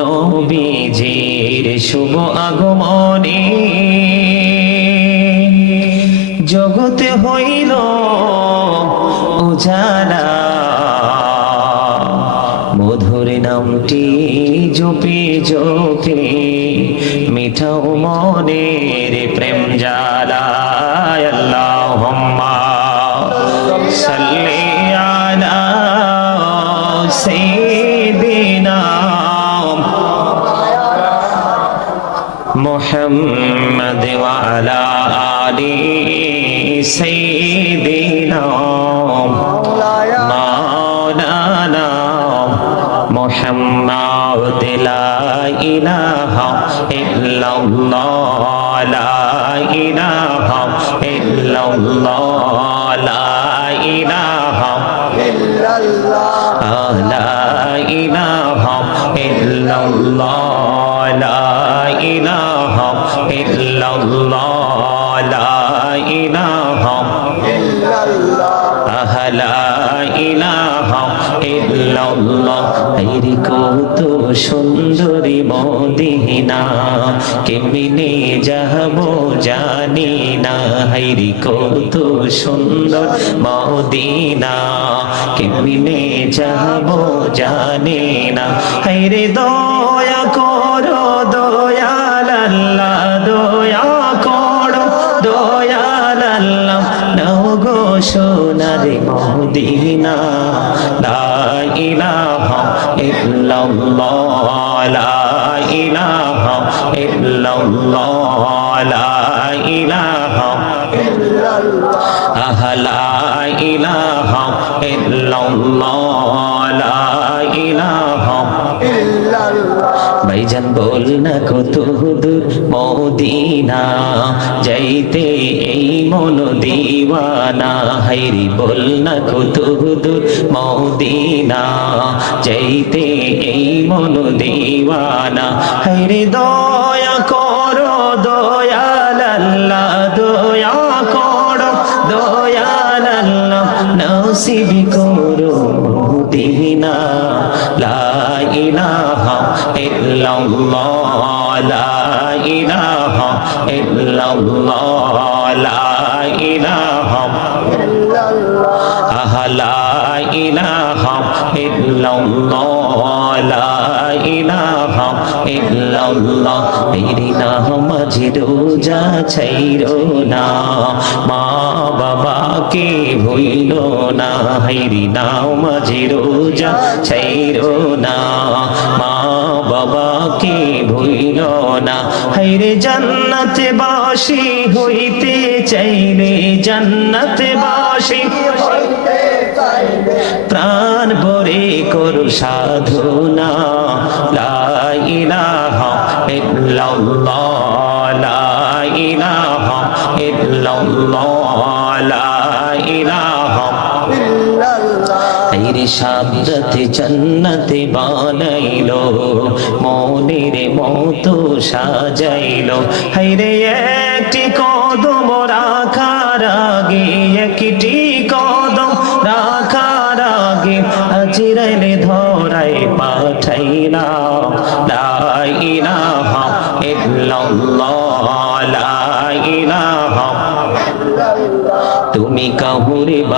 নবীজির শুভ আগমনে জগতে হইল উজালা। মধুর নামটি জপে জপে মিঠাও মনের إلا الله لا إله آه، لا إله إلا الله لا إله إلا الله لا إله আহ, লা ইলাহা ইল্লাল্লাহ। এরি কত সুন্দরী মদিনা কেমনে যাব জানি না হাইরি কত সুন্দর মদিনা। কেমনে যাব জানি না। হাইরে দয়া করো দয়াল দয়া করো দয়াল নাও গো সোনার মদিনা। লা ইলাহা ইল্লাল্লাহ না কত দূর? মদিনা, যাইতে এই মন দিওয়ানা। হাইরি বল না কত দূর? মদিনা, যাইতে এই মন দিওয়ানা। হাইরি দয়া ইলাহা ইল্লাল্লাহ, লা ইলাহা ইল্লাল্লাহ। তেরি নাম রোজা ছাইরো না, মা বাবাকে ভুইল না। হাইরি নাও মাঝে রোজা ছাইরো না, মা বাবাকে ভুইল না। হাইরে জান্নাতে বাসি হইতে চাইলে জান্নাতে বাসি প্রাণ ভরে করু সাধনা। লা ইলাহা ইল্লাল্লাহ, লা ইলাহা ইল্লাল্লাহ, লা ইলাহা আইরে সাবরাতে জান্নাতে বানাইলো, মনের মতো সাজাইলো। হাইরে একটি কদম রাখার আগে একটি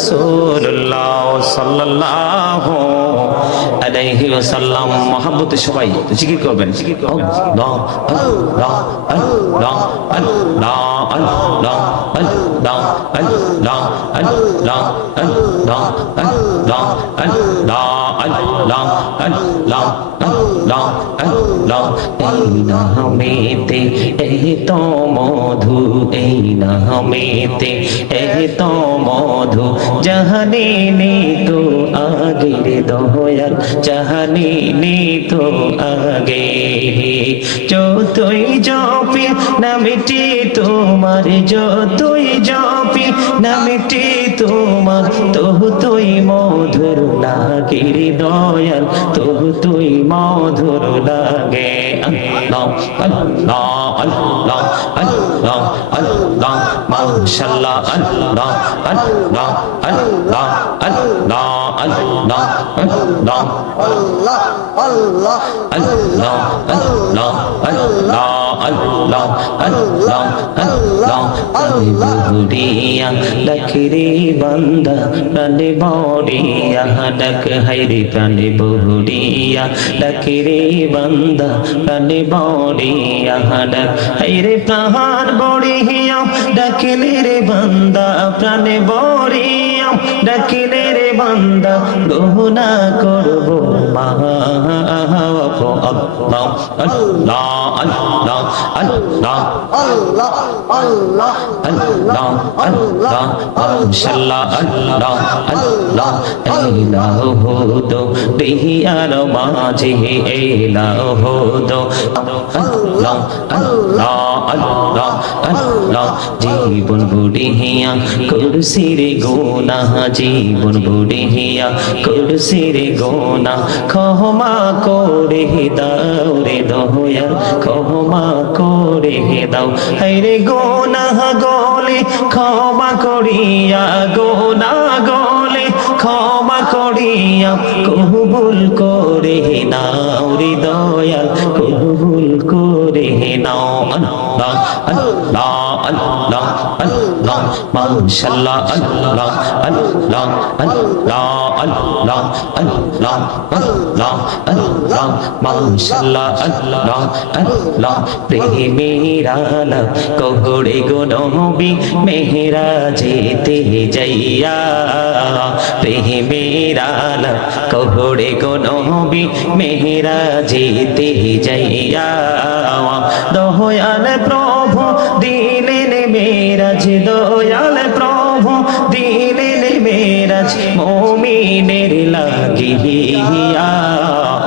মুহাম্মাদুর রাসূলুল্লাহ সাল্লাল্লাহু আলাইহি ওয়াসাল্লাম মহব্বতে সবাই জিকির করবেন আল্লাহ আল্লাহ আল্লাহ আল্লাহ আল্লাহ আল্লাহ আল্লাহ আল্লাহ আল্লাহ আল্লাহ আল্লাহ আল্লাহ আল্লাহ আল্লাহ আল্লাহ এই নামেতে এই তো মধু এই নামেতে এই তো মধু, জাহানে নেই তো রে দয়াল জাহানি নি আগে যতই জপি নামিটি তোমার যতই জপি নামিটি তোমার তবু তুই মধুর লাগে রে দয়াল তবু তুই মধুর লাগে আল্লাহ আল্লাহ আল্লাহ আল্লাহ আল্লাহ মাশাআল্লাহ আল্লাহ আল্লাহ আল্লাহ আল্লাহ আল্লাহ আল্লাহ আল্লাহ আল্লাহ আল্লাহ আল্লাহ আল্লাহ আল্লাহ আল্লাহ আল্লাহ আল্লাহ বুড়িয়া ডাকরে বান্দা প্রাণে বড়িয়া ডাক হাইরে প্রাণে বুড়িয়া ডাকরে বান্দা ডাকলে রে বান্দা প্রাণে বড়িয়া ডাকলে রে বান্দা গহনা করব আল্লাহ আল্লাহ আল্লাহ আল্লাহ আল্লাহ আল্লাহ আল্লাহ আল্লাহ মাশাআল্লাহ আল্লাহ আল্লাহ ইলাহু দো বিহিয়ার মাঝে ইলাহু দো আল্লাহ আল্লাহ আল্লাহ আল্লাহ জীবন বুড়িয়া কুরসির গোনা জীবন বুড়িয়া কুরসির গোনা ক্ষমা করে দাও রে দয়াল ক্ষমা করে দাও। হাইরে গোনা গলে, ক্ষমা করিয়া গোনা গলে, ক্ষমা করিয়া কবুল করে নাও রে দয়াল কবুল করে নাও। আল্লাহ আল্লাহ আল্লাহ। মাশাআল্লাহ, আল্লাহ গো মেহরা যেতে যাইয়া। প্রেমেরালা কগড়ে গো নবী মেহরা যেতে যাইয়া। দয়াল প্রভু দিলেন মেরাজ দয়াল প্রভু দিলেন মেরাজ মোমিনের লাগিয়া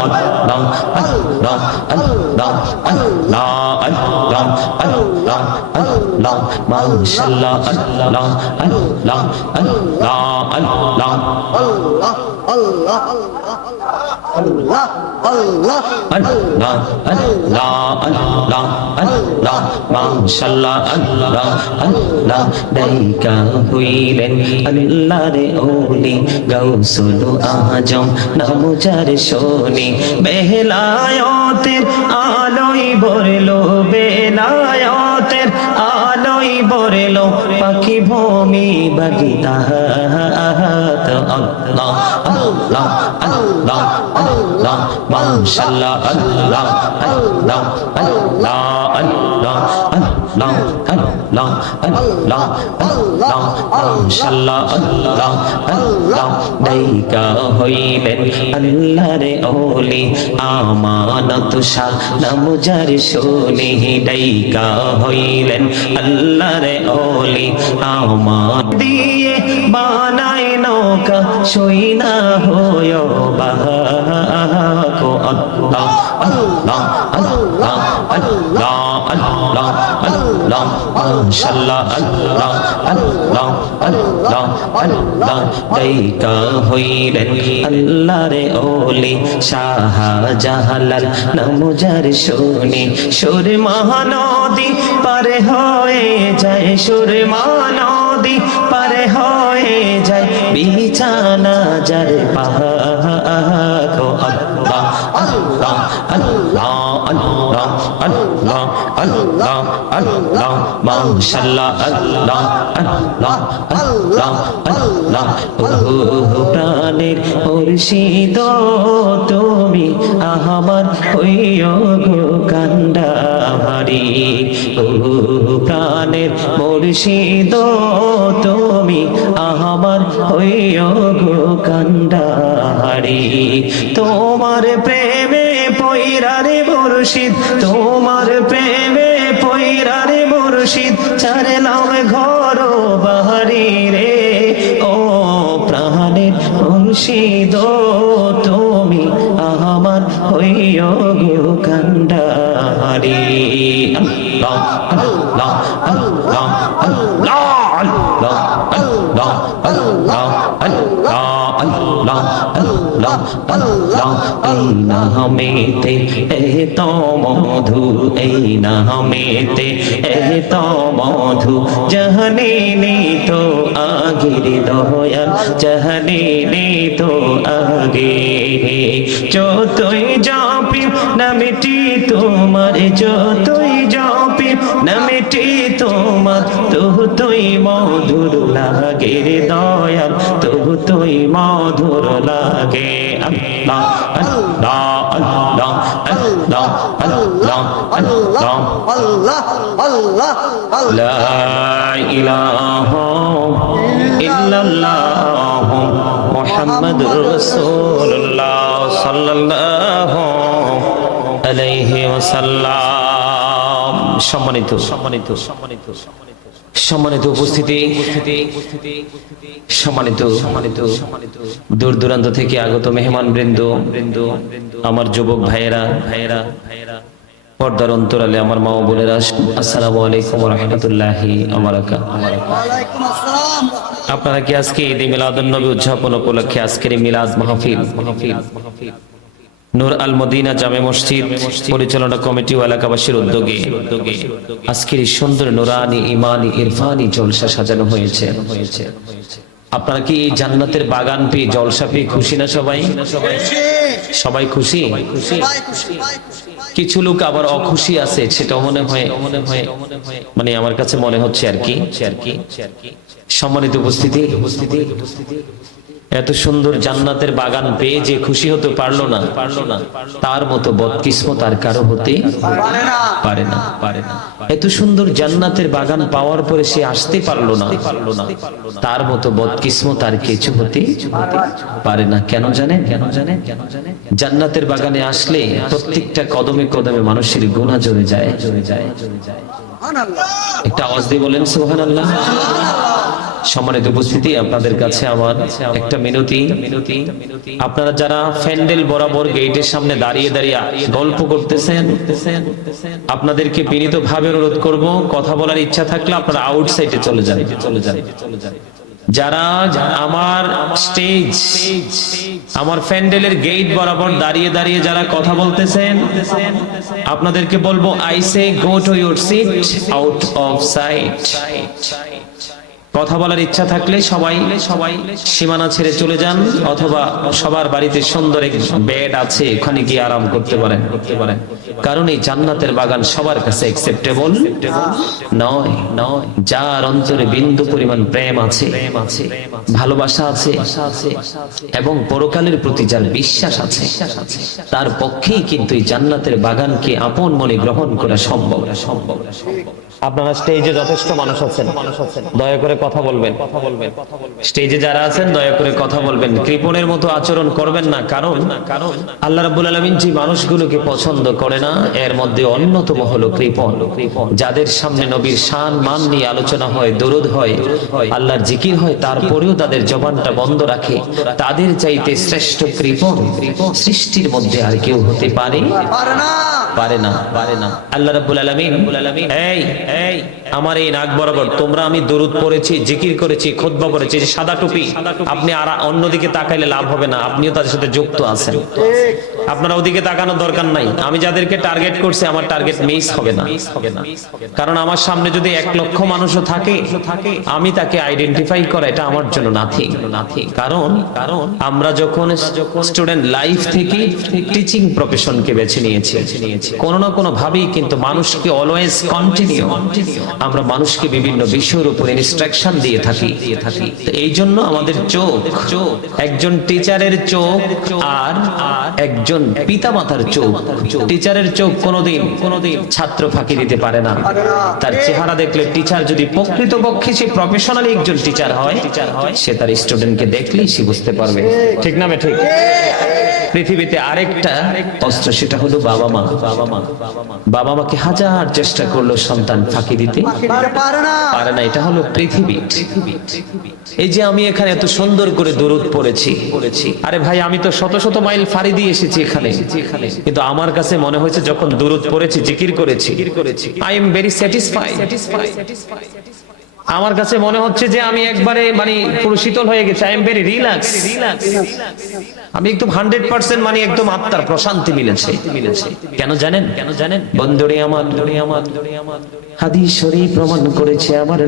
আল্লাহ আল্লাহ আল্লাহ আল্লাহ আল্লাহ আল্লাহ আল্লাহ মাশাআল্লাহ আল্লাহ আল্লাহ আল্লাহ আল্লাহ আল্লাহ আল্লাহ আল্লাহ আল্লাহ আল্লাহ আল্লাহ আল্লাহ আলোই পাখি ভূমি বাগিতা আল্লাহ আল্লাহ আল্লাহ আল্লাহ মাশাআল্লাহ আল্লাহ আল্লাহ আল্লাহ আল্লাহ আল্লাহ। আল্লাহ আল্লাহ আল্লাহ মাশাআল্লাহ আল্লাহ আল্লাহ দাইকা হইলেন আল্লাহর ওলি, আমানত শাহ নাম যার শুনি, দাইকা হইলেন আল্লাহর ওলি আমার দিয়ে বানাই নৌকা, সই না হয় বাহাকো আল্লাহ শুনি সুর মহানদী পারে হয়ে যায় সুর মহানদী পারে হয়ে বিছানা যার পাহাড়। আল্লাহ আল্লাহ আল্লাহ আল্লাহ আল্লাহ আল্লাহ আল্লাহ, মাশাআল্লাহ, আল্লাহ আল্লাহ আল্লাহ আল্লাহ। ও প্রাণের মুর্শিদ তুমি আমার হইও গো কান্ডারি ও প্রাণের মুর্শিদ তুমি আমার হইও গো কান্ডারি। তোমার প্রেমে পৈরারে মুর্শিদ, তোমার প্রেমে পৈরারে মুর্শিদ চারলাম ঘর বাহারি রে। ও প্রাণের মুর্শিদ তুমি আমার হইয় গো কান্ডারি। আল্লাহ আল্লাহ এই নামেতে এত মধু এই নামেতে এত মধু জাহানে নে তো আগের দয়াল জাহানে নে তো আগে যতই যাপি নামেটি তোমার যতই যাপি নামেটি তোমার তবু তুই মধুর লাগে দয়াল কতই মধুর লাগে। আল্লাহ আল্লাহ আল্লাহ আল্লাহ আল্লাহ আল্লাহ আল্লাহ। আল্লাহ আল্লাহ ইলাহা ইল্লাল্লাহ মুহাম্মাদুর রাসূলুল্লাহ সাল্লাল্লাহু আলাইহি ওয়াসাল্লাম। সম্মানিত সম্মানিত সম্মানিত সম্মানিত। সম্মানিত উপস্থিতি, সম্মানিত, দূর দূরান্ত থেকে আগত মেহমান বৃন্দ, আমার যুবক ভাইয়েরা ভাইয়েরা পর্দার অন্তরালে আমার মা বোনেরা আলাইকুম আপনারা কি আজকে ঈদ মিলাদুন নবী উদযাপন উপলক্ষে আজকের মিলাদ মাহফিল মাহফিল? নূর আল মদিনা জামে মসজিদ পরিচালনা কমিটি ও এলাকাবাসীর উদ্যোগে। আজকের এই সুন্দর নুরানি ইমানি ইরফানি জলসা সাজানো হয়েছে। আপনারা কি এই জান্নাতের বাগান পেয়ে জলসা পেয়ে খুশি না সবাই? সবাই খুশি? কিছু লোক আবার অখুশি আছে সেটা মনে হয়। মানে আমার কাছে মনে হচ্ছে আর কি। সম্মানিত উপস্থিতি উপস্থিতি। এত সুন্দর জান্নাতের বাগান পেয়ে যে খুশি হতে পারল না পারল না তার মতো বদকিসমত আর কারও হতে পারে না। পারে না এত সুন্দর জান্নাতের বাগান পাওয়ার পরে সে আসতে পারল না পারল না তার মতো বদকিসমত আর কিছু হতে পারে না। কেন জানেন? কেন জানেন কেন জানেন জান্নাতের বাগানে আসলে প্রত্যেকটা কদমে কদমে মানুষের গুণা জমে যায় জমে যায় জমে যায়। সুবহানাল্লাহ। একটা আওয়াজ দিয়ে বলেন সুবহানাল্লাহ। সম্মানিত উপস্থিতি, আপনাদের কাছে আমার একটা মিনতি। আপনারা যারা ফ্যান্ডেল বরাবর গেটের সামনে দাঁড়িয়ে দাঁড়িয়ে গল্প করতেছেন, আপনাদেরকে বিনীত ভাবে অনুরোধ করব, কথা বলার ইচ্ছা থাকলে আপনারা আউটসাইডে চলে যান। চলে যান যারা আমার স্টেজ আমার প্যান্ডেলের গেট বরাবর দাঁড়িয়ে দাঁড়িয়ে যারা কথা বলতেছেন, আপনাদেরকে বলব I say go to your seat out of sight কথা বলার ইচ্ছা থাকলে সবাই সবাই সীমানা ছেড়ে চলে যান অথবা সবার বাড়িতে সুন্দর এক বেড আছে, ওখানে গিয়ে আরাম করতে পারেন। করতে পারেন কারণ এই জান্নাতের বাগান সবার কাছে অ্যাকসেপ্টেবল নয় নয়। যার অন্তরে বিন্দু পরিমাণ প্রেম আছে, ভালোবাসা আছে এবং পরকালের প্রতি যার বিশ্বাস আছে, তার পক্ষেই কিন্তু এই জান্নাতের বাগানকে আপন মনে গ্রহণ করা সম্ভব সম্ভব সম্ভব। আপনারা স্টেজে যথেষ্ট মানুষ আছেন। দয়া করে কথা বলবেন। স্টেজে যারা আছেন, দয়া করে কথা বলবেন। কৃপণের মতো আচরণ করবেন না, কারণ কারণ আল্লাহ রাব্বুল আলামিন যে মানুষগুলোকে পছন্দ করে না, এর মধ্যে অন্যতম হলো কৃপণ। যাদের সামনে নবীর শান, মান নিয়ে আলোচনা হয়, দরুদ হয়, আল্লাহর জিকির হয়, তারপরেও তাদের জবানটা বন্ধ রাখে। তাদের চাইতে শ্রেষ্ঠ কৃপণ সৃষ্টির মধ্যে আর কেউ হতে পারে? পারে না পারে না। পারে না। আল্লাহ রাব্বুল আলামিন, এই এই, আমার এই নাক বরাবর, তোমরা আমি দরুদ পড়েছি, জিকির করেছি পড়েছি যে সাদা টুপি, আপনি আর অন্যদিকে তাকাইলে লাভ হবে না, আপনিও তাদের সাথে যুক্ত আছেন। আপনারা ওদিকে তাকানোর দরকার নাই, আমি যাদেরকে টার্গেট করছি, আমার টার্গেট মিস হবে না। কারণ আমার সামনে যদি এক লক্ষ মানুষও থাকে, আমি তাকে আইডেন্টিফাই করা, এটা আমার জন্য নাথিং কারণ কারণ আমরা যখন স্টুডেন্ট লাইফ থেকে টিচিং প্রফেশনকে বেছে নিয়েছি, কোনো না কোনো ভাবেই কিন্তু মানুষকে অলওয়েজ কন্টিনিউ আমরা মানুষকে বিভিন্ন বিষয়ের উপর ইনস্ট্রাকশন দিয়ে থাকি। এই জন্য আমাদের চোখ, একজন টিচারের চোখ আর একজন পিতামাতার চোখ। টিচারের চোখ কোনোদিন কোনোদিন ছাত্র ফাঁকি দিতে পারে না। তার চেহারা দেখলে টিচার যদি প্রকৃতপক্ষে সে প্রফেশনালি একজন টিচার হয়, সে তার স্টুডেন্টকে দেখলেই সে বুঝতে পারবে। ঠিক না ঠিক পৃথিবীতে আরেকটা অস্ত্র, সেটা হলো বাবা মা। বাবা মা বাবা মাকে হাজার চেষ্টা করল সন্তান ফাঁকি দিতে। পারে না, এটা হলো পৃথিবী। এই যে আমি এখানে এত সুন্দর করে দূরত পড়েছি। পড়েছি আরে ভাই, আমি তো শত শত মাইল ফাড়ি দিয়ে এসেছি এখানে। কিন্তু আমার কাছে মনে হয়েছে, যখন দূরত পড়েছি, জিকির করেছি। আই এম ভেরি স্যাটিসফাইড আমার কাছে মনে হচ্ছে যে আমি একবারে মানে পুরো শীতল হয়ে গেছি। আই এম ভেরি রিল্যাক্স আমি একদম হান্ড্রেড পার্সেন্ট মানে একদম আত্মার প্রশান্তি মিলেছে। কেন জানেন? কেন জানেন বন্দরে আমার, বন্ধুরে আমার। করেছে আমার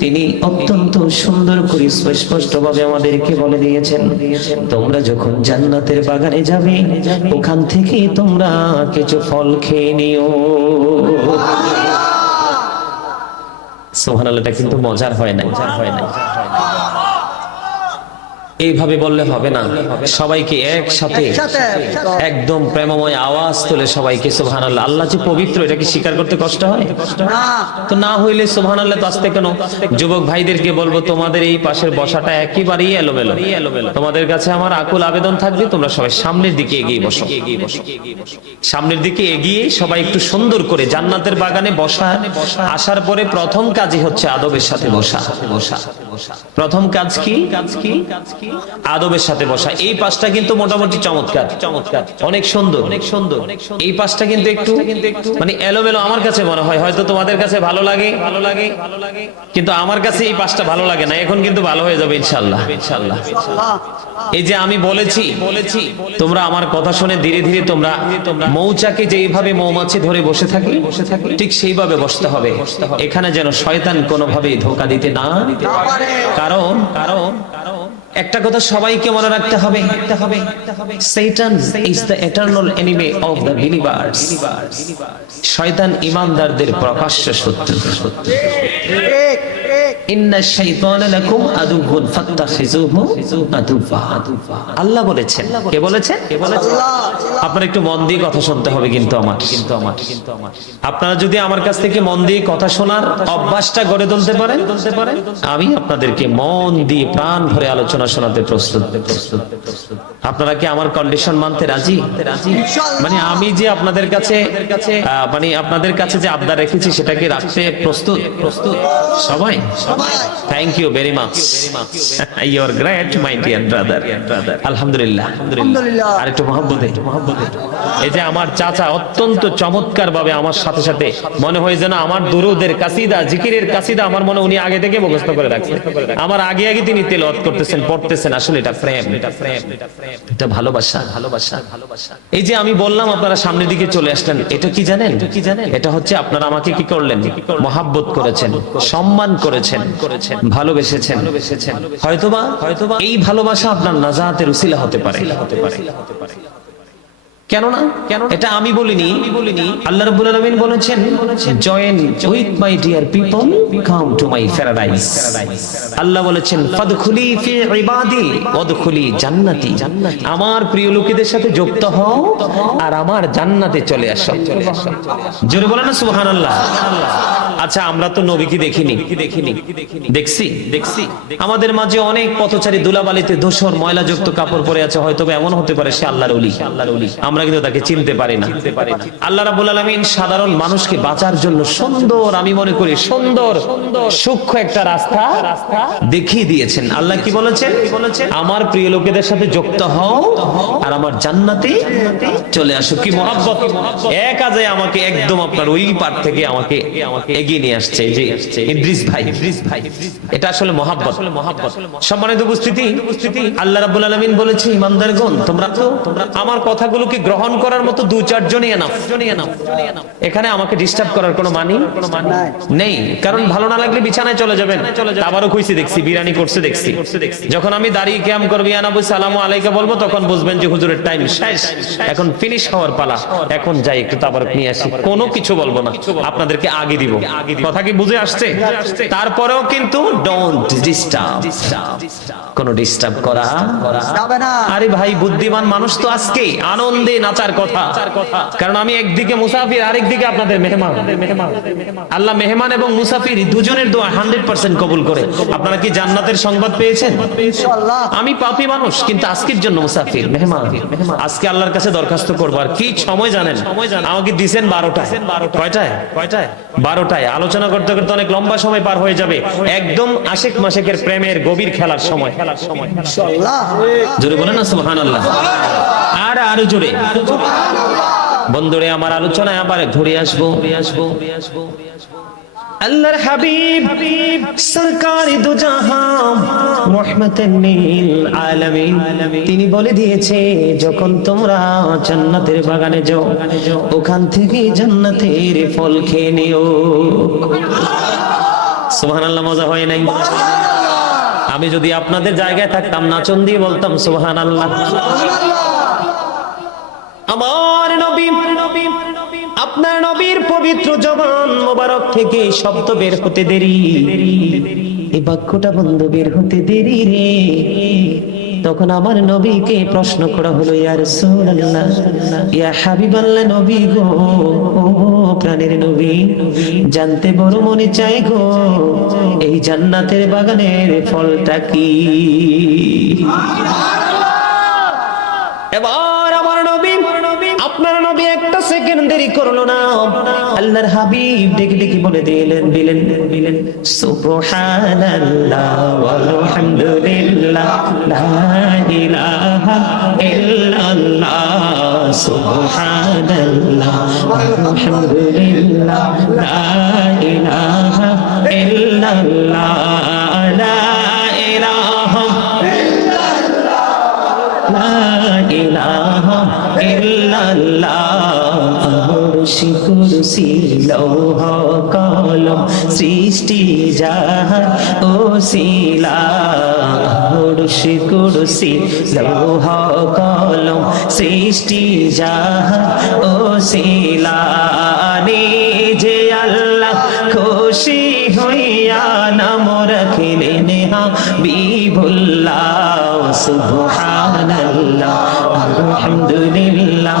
তিনি অত্যন্ত সুন্দর করে স্পষ্ট ভাবে আমাদেরকে বলে দিয়েছেন, তোমরা যখন জান্নাতের বাগানে যাবে, ওখান থেকে তোমরা কিছু ফল খেয়ে নিও। সোহানাল্লাহটা কিন্তু মজার হয় না মজার হয় না এইভাবে বললে হবে না। সবাইকে একসাথে। একদম প্রেমময় আওয়াজ তুলে সবাইকে সোহান আল্লাহ আল্লাহ যে পবিত্র, এটা কি স্বীকার করতে কষ্ট হয়? তো না হইলে সোহান আল্লাহ তো আসতে কেন? যুবক ভাইদেরকে বলব, তোমাদের এই পাশের বসাটা একেবারেই এলোমেলো। তোমাদের কাছে আমার আকুল আবেদন থাকবে, তোমরা সবাই সামনের দিকে এগিয়ে বসো। সামনের দিকে এগিয়ে সবাই একটু সুন্দর করে জান্নাতের বাগানে বসা। আসার পরে প্রথম কাজই হচ্ছে আদবের সাথে বসা বসা। প্রথম কাজ কি? আদবের সাথে বসা। এই পাশটা কিন্তু মোটামুটি চমৎকার। চমৎকার। অনেক সুন্দর। অনেক সুন্দর। এই পাশটা কিন্তু একটু মানে এলোমেলো আমার কাছে মনে হয়। হয়তো তোমাদের কাছে ভালো লাগে। ভালো লাগে ভালো লাগে। কিন্তু আমার কাছে এই পাশটা ভালো লাগে না। এখন কিন্তু ভালো হয়ে যাবে ইনশাল্লাহ। ইনশাল্লাহ। আল্লাহ এই যে আমি বলেছি বলেছি, তোমরা আমার কথা শুনে ধীরে ধীরে তোমরা মৌচাকে যেইভাবে মৌমাছি ধরে বসে থাকি বসে থাকি ঠিক সেইভাবে বসতে হবে। এখানে যেন শয়তান কোনোভাবে ধোকা দিতে না কারণ কারণ, একটা কথা সবাইকে মনে রাখতে হবে শয়তান ইমানদারদের প্রকাশ্য শত্রু। ঠিক আল্লাহ বলেছেন। কে বলেছেন? আপনার একটু মন দিয়ে কথা শুনতে হবে কিন্তু আমার। কিন্তু আমার কিন্তু আমার আপনারা যদি আমার কাছ থেকে মন দিয়ে কথা শোনার অভ্যাসটা গড়ে তুলতে পারেন আমি আপনাদেরকে মন দিয়ে প্রাণ ভরে আলোচনা শোনাতে প্রস্তুত। প্রস্তুত আপনারা কি আমার কন্ডিশন মানতে রাজি? রাজি মানে আমি যে আপনাদের কাছে আহ, মানে আপনাদের কাছে যে আবদার রেখেছি সেটাকে রাখতে প্রস্তুত? প্রস্তুত। সবাই সবাই? Thank you very much you are great my dear brother আলহামদুলিল্লাহ আলহামদুলিল্লাহ। আর একটু মহব্বতে। এই যে আমার চাচা অত্যন্ত চমৎকার ভাবে আমার সাথে সাথে মনে হয় যেন আমার দুরুদের কাসিদা জিকিরের কাসিদা আমার মনে উনি আগে থেকে মুখস্থ করে রাখছেন আমার আগে আগে তিনি তেলাওয়াত করতেছেন পড়তেছেন আসলে এটা প্রেম। এটা প্রেম এটা ভালোবাসা। ভালোবাসা ভালোবাসা এই যে আমি বললাম আপনারা সামনের দিকে চলে আসলেন এটা কি জানেন কি জানেন? এটা হচ্ছে আপনারা আমাকে কি করলেন? মহাব্বত করেছেন সম্মান করেছেন। করেছেন ভালোবেসেছেন। হয়তোবা হয়তোবা এই ভালোবাসা আপনার নাজাহাতের উসিলা হতে পারে হতে পারে। কেন এটা আমি বলিনি। বলিনি। আল্লাহ রাব্বুল আলামিন বলেছেন join with my dear people come to my paradise আল্লাহ বলেছেন ফাদখুলি ফি ইবাদি ওয়াদখুলি জান্নাতি। আমার প্রিয় লোকেদের সাথে যুক্ত হও আর আমার জান্নাতে চলে আসো। জোরে বলেন না সুবহানাল্লাহ। আচ্ছা আমরা তো নবীকে দেখিনি। দেখিনি দেখছি। দেখছি আমাদের মাঝে অনেক পথচারী দুলাবালিতে ধূসর ময়লাযুক্ত কাপড় পরে আছে হয়তো এমন হতে পারে সে আল্লাহর ওলি আল্লাহর ওলি। আমরা কিন্তু তাকে চিনতে পারি না। আল্লাহ রাব্বুল আলামিন সাধারণ মানুষকে বাঁচার জন্য সুন্দর, আমি মনে করি সুন্দর, সূক্ষ্ম একটা রাস্তা দেখিয়ে দিয়েছেন। আল্লাহ কি বলেছেন? আমার প্রিয় লোকেদের সাথে যুক্ত হও আর আমার জান্নাতে চলে আসো। কি মহাব্বত? এক কাজে আমাকে একদম আপনার ওই পার থেকে আমাকে এগিয়ে নিয়ে আসছে। যে ইদ্রিস ভাই ইদ্রিস ভাই এটা আসলে মহাব্বত। সম্মানিত উপস্থিতি, আল্লাহ রাব্বুল আলামিন বলেছে, ইমানদারগণ, তোমরা তো, তোমরা আমার কথাগুলোকে গ্রহণ করার মতো দু চারজনই এনাফ এখানে আমাকে ডিস্টার্ব করার কোনো মানি নাই। কারণ ভালো না লাগলে বিছানায় চলে যাবেন। আবারও কইছি দেখছি বিরানি করছে দেখছি। যখন আমি দাঁড়িয়ে ক্যাম করবি আনাবু সালামু আলাইকা বলব তখন বুঝবেন যে হুজুরের টাইম শেষ। এখন ফিনিশ হওয়ার পালা। এখন যাই একটু তাবার নিয়ে আসি। কোনো কিছু বলব না। আপনাদেরকে আগে দিব। কথা কি বুঝে আসছে? তারপরেও কিন্তু ডোন্ট ডিস্টার্ব কোন ডিস্টার্ব করা যাবে না। আরে ভাই বুদ্ধিমান মানুষ তো আজকে। আনন্দে দিয়ে নাচার কথা। কারণ আমি একদিকে মুসাফির আরেকদিকে আপনাদের মেহমান। আল্লাহ মেহমান এবং মুসাফির দুজনের দোয়া হান্ড্রেড পার্সেন্ট কবুল করে। আপনারা কি জান্নাতের সংবাদ পেয়েছেন? আমি পাপী মানুষ কিন্তু আজকের জন্য মুসাফির মেহমান। আজকে আল্লাহর কাছে দরখাস্ত করব। আর কি সময় জানেন? আমাকে দিছেন বারোটায়। কয়টায়? কয়টায়? বারোটায়। আলোচনা করতে করতে অনেক লম্বা সময় পার হয়ে যাবে। একদম আশেক মাসেকের প্রেমের গভীর খেলার সময়। খেলার সময় জোরে বলেন না সুবহানাল্লাহ। আর আরও জোরে। বন্ধুরে আমার আলোচনায় আবার ঘুরে আসব। আসব আল্লাহর হাবিব সরকারি দু রহমতের নীল আলামিন। তিনি বলে দিয়েছে যখন তোমরা জান্নাতের বাগানে যাও ওখান থেকে জান্নাতের ফল খেয়ে নিও। সুবহানাল্লাহ মজা হয় নাই? আমি যদি আপনাদের জায়গায় থাকতাম নাচন দিয়ে বলতাম সুবহান আল্লাহ আমার নবী আপনার নবীর পবিত্র জবান মোবারক থেকে শব্দ বের হতে দেরি। এই বাক্যটা বন্ধ বের হতে দেরি রে। তখন আমার নবীকে প্রশ্ন করা হলো ইয়া রাসূলুল্লাহ ইয়া হাবিবাল্লাহ নবী গো প্রাণের নবী জানতে বড় মনে চাই গো এই জান্নাতের বাগানের ফলটা কি? এবার আমার আপনার নবী একটা সেকেন্ড দেরি করল না। আল্লাহর হাবিব ডেকে ডেকে বলে দিলেন দিলেন দিলেন, সুবহানাল্লাহ ইল্লাল্লাহ, সুবহানাল্লাহ ওয়ালহামদুলিল্লাহ, লা ইলাহা ইল্লাল্লাহ। কুরসি লৌহ কলম সৃষ্টি জাহান ও শিলা মুর্শি কুরসি লৌহ কলম সৃষ্টি জাহান ও শিলা নিজে আল্লাহ খুশি হইয়া নাম রাখিলেন হাবিবুল্লাহ সুবহানাল্লাহ আলহামদুলিল্লাহ।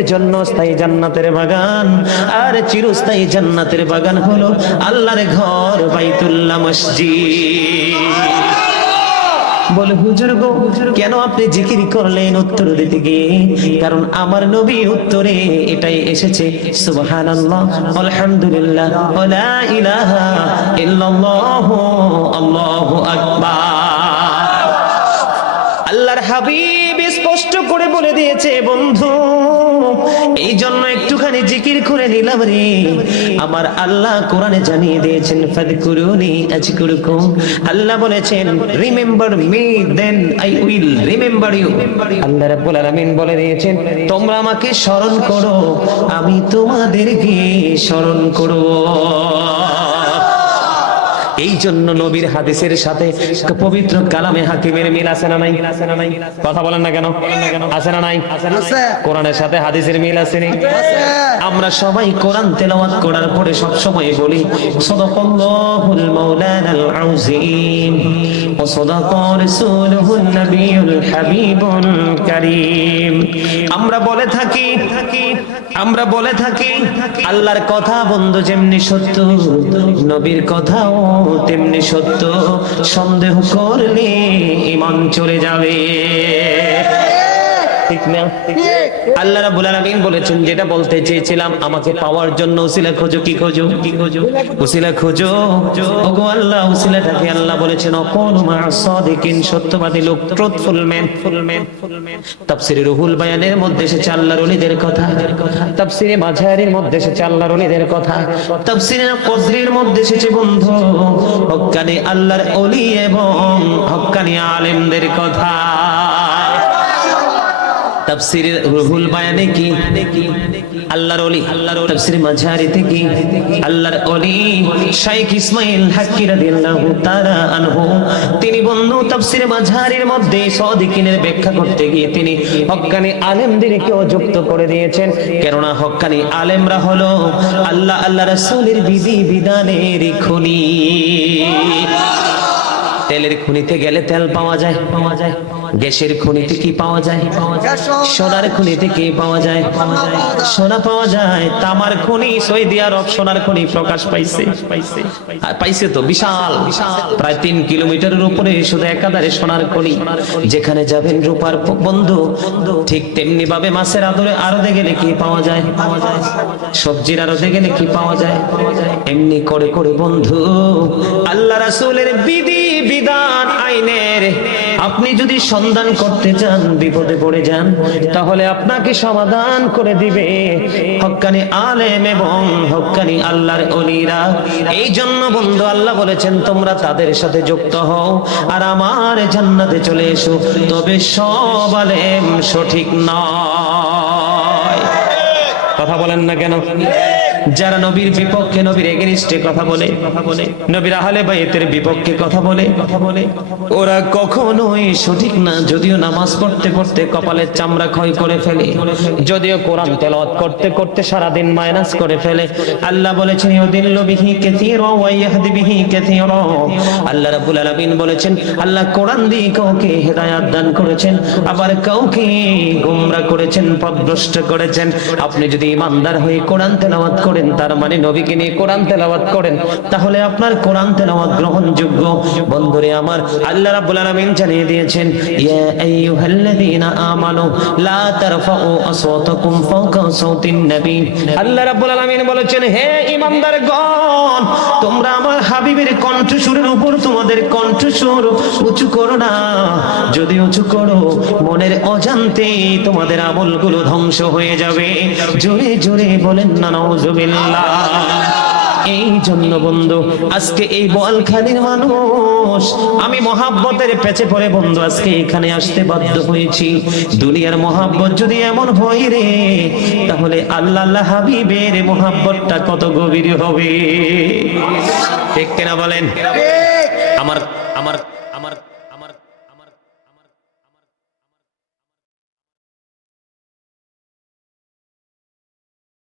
আজকের জন্য স্থায়ী জান্নাতের বাগান। আর চিরস্থায়ী জান্নাতের বাগান হলো আল্লাহর ঘর, বাইতুল্লাহ মসজিদ। বলে, হুজুর গো, কেন আপনি জিকির করলেন উত্তর দিতে গিয়ে? কারণ আমার নবী উত্তরে এটাই এসেছে, সুবহানাল্লাহ, আলহামদুলিল্লাহ ওয়া ইলাহা ইল্লাল্লাহ, আল্লাহু আকবার। আল্লাহর হাবিব স্পষ্ট করে বলে দিয়েছে, বন্ধু এই জন্য একটুখানি জিকির করে নিলাম রে। আমার আল্লাহ কোরআনে জানিয়ে দিয়েছেন, ফাদকুরুনি আজকুরুকুম। আল্লাহ বলেছেন remember me then I will remember you আল্লাহ রাব্বুল আলামিন বলে দিয়েছেন, তোমরা আমাকে স্মরণ করো, আমি তোমাদেরকে স্মরণ করব। এই জন্য নবীর হাদিসের সাথে পবিত্র কালামে হাকিমের মিল আছে না নাই? কথা বলেন না কেন? আছে না নাই? কোরআনের সাথে হাদিসের মিল আছে নি? আমরা সবাই কোরআন তেলাওয়াত করার পরে সব সময় বলি সাদাকাল্লাহুল মাওলানাল আযীম ওয়া সাদাকা রাসূলুহুন নবিয়ুল হাবিবুল কারীম। আমরা বলে থাকি আমরা বলে থাকি, আল্লাহর কথা বন্ধু যেমনি সত্য, নবীর কথাও তেমনি সত্য। সন্দেহ করলে ইমান চলে যাবে। ঠিক না? আল্লাহ রাব্বুল আলামিন বলেছেন, যেটা বলতে চেয়েছিলাম, আমাকে পাওয়ার জন্য উসিলা খোঁজো, কি খোঁজো? কি খোঁজো। উসিলা খোঁজো ওগো আল্লাহ উসিলাটাকে আল্লাহ বলেছেন অকন মা সাদিকিন, সত্যবাদী লোক truthful man full man full man তাফসিরে রুহুল বায়ানের মধ্যে এসেছে আল্লাহর ওলিদের কথা। তাফসিরে মাঝারির মধ্যে এসেছে আল্লাহর ওলিদের কথা। তাফসিরে কদরির মধ্যে এসেছে বন্ধু, হক্কানি আল্লাহর ওলি এবং হক্কানি আলেমদের কথা। রুহুল বায়ানে কি? আল্লাহর ওলি মাঝারিতে কি? আল্লাহর ওলি শাইখ ইসমাইল হাক্কি রাদিয়াল্লাহু তাআলা আনহু। তিনি বন্ধু তাফসির মাঝারির মধ্যে সাদিকিনের ব্যাখ্যা করতে গিয়ে তিনি হক্কানি আলেমদেরকেও যুক্ত করে দিয়েছেন। কেননা হক্কানি আলেমরা হলো আল্লাহ আল্লাহ রাসূলের বিধি বিধানের খনি। তেলের খনিতে গেলে তেল পাওয়া যায়। পাওয়া যায় গ্যাসের খনিতে কি পাওয়া যায়? সোনার খনিতে কি পাওয়া যায়? সোনা পাওয়া যায়। তামার খনি সৌদি আরব সোনার খনি প্রকাশ পাইছে। পাইছে তো, বিশাল। প্রায় তিন কিলোমিটারের উপরে শুধু একাধারে সোনার খনি। যেখানে যাবেন রূপার বন্ধু, ঠিক তেমনি ভাবে মাছের আদরে আরদে গেলে কি পাওয়া যায়? সবজির আরদে গেলে কি পাওয়া যায়? এমনি করে করে বন্ধু, আল্লাহ রাসূলের বিধি বিধান আইনের। আপনি যদি সন্ধান করতে চান, বিপদে পড়ে যান, তাহলে আপনাকে সমাধান করে দিবে হক্কানি আলেম এবং হক্কানি আল্লাহর অলিরা। এই জন্য বন্ধু, আল্লাহ বলেছেন, তোমরা তাদের সাথে যুক্ত হও আর আমার জান্নাতে চলে এসো। তবে সব আলেম সঠিক নয়। কথা বলেন না কেন? যারা নবীর বিপক্ষে, নবীর এগেনিস্টে কথা বলে, নবীর আহলে বাইতের বিপক্ষে কথা বলে, ওরা কখনোই সঠিক না, যদিও নামাজ পড়তে পড়তে কপালের চামড়া ক্ষয় করে ফেলে, যদিও কোরআন তেলাওয়াত করতে করতে সারা দিন মাইনাস করে ফেলে। আল্লাহ বলেছেন, ইউদিল্লু বিহি কাসীরা ওয়া ইয়াহদি বিহি কাসীরা। আল্লাহ রাব্বুল আলামিন বলেছেন, আল্লাহ কোরআন দিয়ে কাউকে হেদায়েত দান করেছেন, আবার কাউকে গোমরা করেছেন পথভ্রষ্ট করেছেন। আপনি যদি ইমানদার হয়ে কোরআন তেলাওয়াত করেন, তার মানে নবীকে নিয়ে কোরআন তেলাওয়াত করেন। তাহলে আপনার কোরআন তেলাওয়াত গ্রহণযোগ্য। বন্ধুরে আমার, আল্লাহ রাব্বুল আলামিন জানিয়ে দিয়েছেন, ইয়া আইয়ুহাল্লাযীনা আমানু, লা তারফাউ আসওয়াতাকুম ফাওকা সাওতিন নবী। আল্লাহ রাব্বুল আলামিন বলেছেন, হে ঈমানদারগণ তোমরা আমার হাবিবের কণ্ঠস্বরের উপর তোমাদের কণ্ঠস্বর উঁচু করো না। যদি উঁচু করো, মনের অজান্তে তোমাদের আমলগুলো ধ্বংস হয়ে যাবে। জোরে জোরে বলেন না, নাউজুবিল্লাহ। এই জন্য বন্ধু আজকে এই বলখানির মানুষ আমি মহাব্বতের পেছে পড়ে বন্ধু আজকে এখানে আসতে বাধ্য হয়েছি। দুনিয়ার মহাব্বত যদি এমন হয় রে তাহলে আল্লাহ আল্লাহ হাবিবের মহাব্বতটা কত গভীর হবে। ঠিক কিনা বলেন? আমার আমার